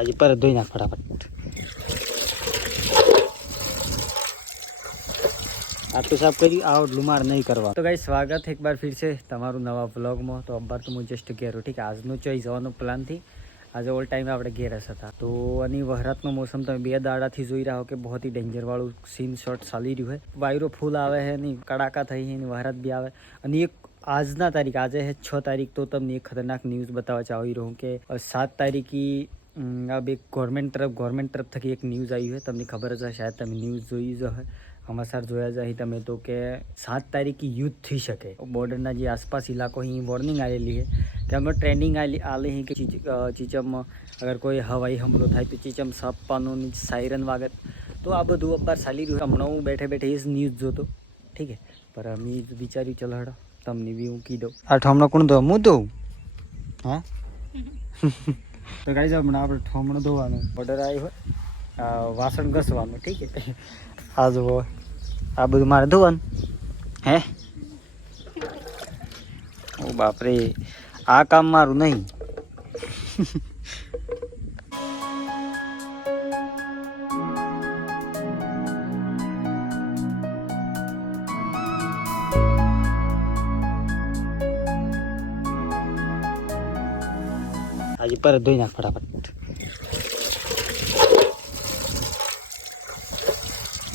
આજે પરત ધોઈ નાખ ફટાફટ. આટલું સાફ કરી આવું માર નહીં કરવા. તો ગાઈસ સ્વાગત એક બાર ફિર છે તમારું નવા વ્લોગમાં. તો અબ્બાર તો હું જસ્ટ ઘેર ઠીક આજનું ચોઈ જવાનું પ્લાન થી. આજે ઓલ ટાઈમ આપણે ઘેર હતા તો અને વરસાદનો મોસમ તમે 2 દાડાથી જોઈ રહ્યા હો કે બહુ જ ડેન્જર વાળું સીન શોટ ચાલી રહ્યું છે. વાયરો ફૂલ આવે છે ને કડાકા થઈ છે ને વરસાદ બી આવે. અને એક આજના તારીખ આજે છે 6 તારીખ. તો તમને એક ખતરનાક ન્યૂઝ બતાવવા ચાહી રહ્યો હું કે 7 તારીખી अब एक गवर्नमेंट तरफ थकी एक न्यूज़ आई है. તમને ખબર જ હશે શાયદ તમે ન્યૂઝ જોઈ જ હશે સમાચાર જોયા જાય તમે તો કે 7 તારીખે યુદ્ધ થઈ શકે. બોર્ડરના જે આસપાસ ઇલાકો અહીં વોર્નિંગ આવેલી છે કે અમે ટ્રેન્ડિંગ આલે છે કે ચીચમ અગર કોઈ હવાઈ હુમલો થાય તો ચીચમ સપ્પાનું સાયરન વાગે. તો આ બધું અબ્બાર ચાલી રહ્યું. હમણાં હું બેઠે બેઠે એ જ ન્યૂઝ જોતો ઠીક છે. પર અમે વિચાર્યું ચલો હડો તમને બી હું કહી દઉં. આ ઠોમણો કોણ દો હું દઉં હા. તો ગાઈસ હમણાં આપણે ઠોમણો ધોવાનું ઓર્ડર આવ્યો હોય વાસણ ઘસવાનું ઠીક છે. આ જુઓ આ બધું મારે ધોવાનું હે. ઓ બાપરે આ કામ મારું નહીં. આજે પરત ધોઈ નાખ ફટાફટ.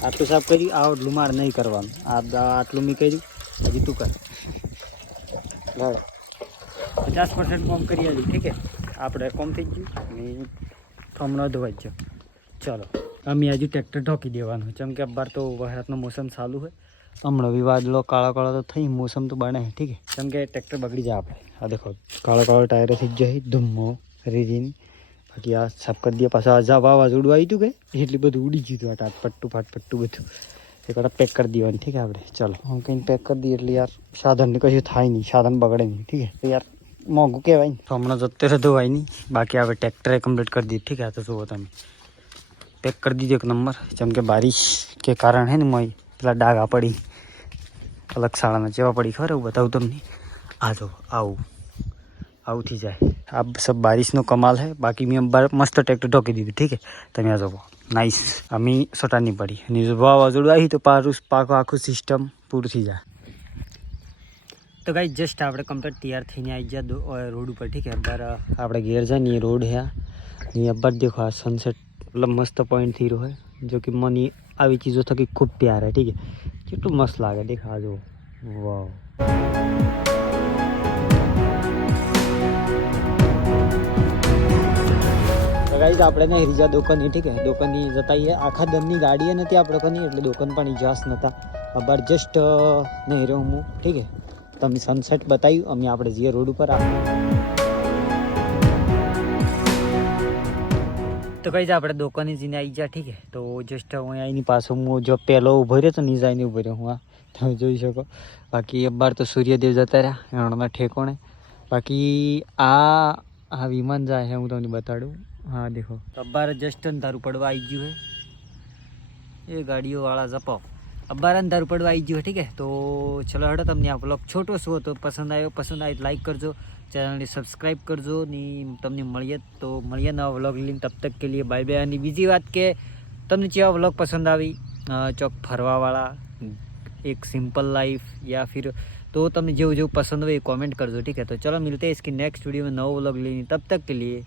આટલું સાફ કર્યું આટલું મારે નહીં કરવાનું. આટલું મેં કર્યું હજી તું કર. 50% કોમ કરી આવી ઠીક છે. આપણે કોમ થઈ ગયું ને ઠોમણો ધોવાઈ ગયો. ચલો અમે હજી ટ્રેક્ટર ઢોકી દેવાનું જેમ કે અબાર તો વરસાદનો મોસમ ચાલુ હોય. હમણાં બી વાદળો કાળા કાળા તો થઈ મોસમ તો બને ઠીક છે. કેમ કે ટ્રેક્ટર બગડી જાય આપણે. આ દેખો કાળા કાળા ટાયર થઈ જાય ધુમ્મો રીરીને. બાકી આ સાફ કરી દે પાછા વાવાઝોડું આવી હતું કે એટલી બધું ઉડી ગયું હતું. આ ફાટપટ્ટું બધું એક વાર પેક કરી દેવાની ઠીક છે આપણે. ચલો હું કંઈ પેક કરી દઈએ એટલે યાર સાધનને કશું થાય નહીં સાધન બગડે નહીં ઠીક છે. યાર મોંઘું કહેવાય ને તો હમણાં તો અત્યારે ધોવાય નહીં. બાકી આપણે ટ્રેક્ટરે કમ્પ્લીટ કરી દીધી ઠીક છે. તો જુઓ તમે પેક કરી દીધો એક નંબર. જેમ કે બારિશ કે કારણ હે ને મોય પેલા ડાઘા પડી અલગ શાળાના જેવા પડી ખબર એવું બતાવું તમને. આ જો આવું થઈ જાય. આ સબ બારિશનો કમાલ है. બાકી મેં મસ્ત ટ્રેક્ટર ઢોકી દીધું ઠીક છે. તમે આ જો નાઇસ અમી સોટા નહીં પડી અને વાવાઝોડું આવી તો પાકો આખું સિસ્ટમ પૂરું થઈ જાય. તો ગાઈ જસ્ટ આપણે કમ્પ્લીટ તૈયાર થઈને આવી ગયા રોડ ઉપર ઠીક છે. અબ્બાર આપણે ઘેર જાય ને એ રોડ છે ને અબ્બાર દેખો આ સનસેટ મતલબ મસ્ત પોઈન્ટ થઈ રહ્યો है जो कि મને આવી ચીજો થકી ખૂબ પ્યાર है ઠીક છે. કેટલું મસ્ત લાગે દેખા જો વાવ. ગાઈઝ આપણે ને હિરીજા દુકાન ઠીક છે. દુકાનની જતાઈએ આખા દમની ગાડી નથી આપણે કોની એટલે દુકાન પણ ઇજાસ નતા. અબાર જસ્ટ નહીં રહ્યો હું ઠીક છે. તમને સનસેટ બતાવ્યું અમે આપણે જે રોડ ઉપર તો ગાઈઝ આપણે દુકાને જઈને આવી ગયા ઠીક છે. તો જસ્ટ હું અહીંની પાછો હું જો પહેલો ઊભો રહ્યો તો નીચે આવીને ઊભો રહ્યો હું. આ તમે જોઈ શકો. બાકી અબાર તો સૂર્યદેવ જતા રહ્યા એના ઠેકોણે. બાકી આ વિમાન જાય છે હું તમને બતાડું. હા દેખો અબ્બાર જસ્ટ અંધારું પડવા આવી ગયું है. એ ગાડીઓ વાળા જપાવ અબ્બાર અંધારું પડવા આવી ગયું ઠીક છે. તો ચલો હડો તમને આ બ્લોગ છોટો છો તો પસંદ આવ્યો લાઈક કરજો ચેનલને સબસ્ક્રાઈબ કરજો ને તમને મળીએ નવા વ્લોગ લઈને. તબ તક કે લીએ બાય બાય. અને બીજી વાત કે તમને કેવા વ્લોગ પસંદ આવી ચોક ફરવાવાળા એક સિंपल लाइफ या फिर तो તમને જેવું પસંદ હોય એ કોમેન્ટ કરજો ઠીક है. तो चलो मिलते हैं इसकी नेक्स्ट वीडियो में नवा व्लॉग लेने. तब तक के लिए